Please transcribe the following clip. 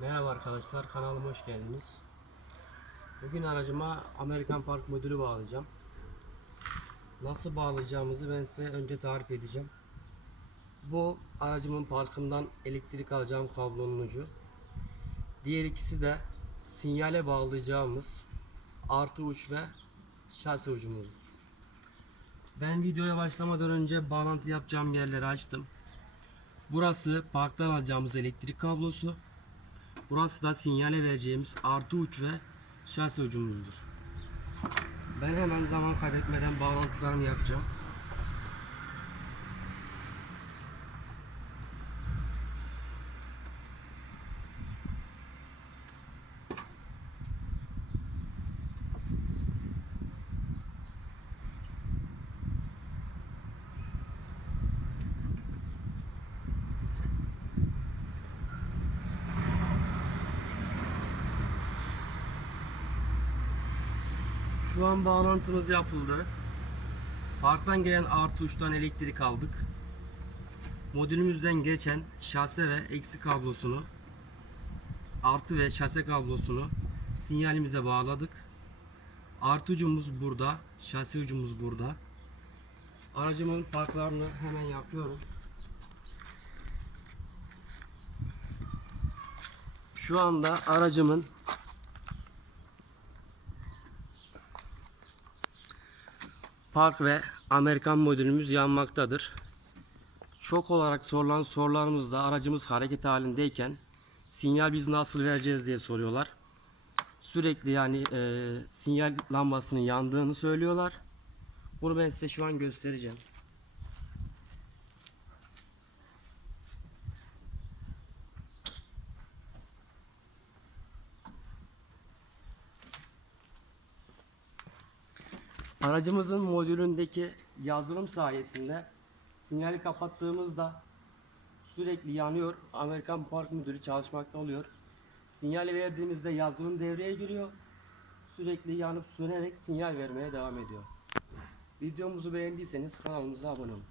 Merhaba arkadaşlar kanalıma hoş geldiniz. Bugün aracıma Amerikan Park modülü bağlayacağım. Nasıl bağlayacağımızı ben size önce tarif edeceğim. Bu aracımın parkından elektrik alacağım kablonun ucu. Diğer ikisi de sinyale bağlayacağımız artı uç ve şase ucumuzdur. Ben videoya başlamadan önce bağlantı yapacağım yerleri açtım. Burası parktan alacağımız elektrik kablosu. Burası da sinyale vereceğimiz artı uç ve şase ucumuzdur. Ben hemen zaman kaybetmeden bağlantılarımı yapacağım. Şu an bağlantımız yapıldı. Parktan gelen artı uçtan elektrik aldık. Modülümüzden geçen şase ve eksi kablosunu artı ve şase kablosunu sinyalimize bağladık. Artı ucumuz burada, şase ucumuz burada. Aracımın parklarını hemen yapıyorum. Şu anda aracımın Park ve Amerikan modülümüz yanmaktadır. Çok olarak sorulan sorularımızda aracımız hareket halindeyken sinyal biz nasıl vereceğiz diye soruyorlar. Sürekli yani e, sinyal lambasının yandığını söylüyorlar. Bunu ben size şu an göstereceğim. Aracımızın modülündeki yazılım sayesinde sinyali kapattığımızda sürekli yanıyor. Amerikan Park Müdürü çalışmakta oluyor. Sinyali verdiğimizde yazılım devreye giriyor. Sürekli yanıp sönerek sinyal vermeye devam ediyor. Videomuzu beğendiyseniz kanalımıza abone olun.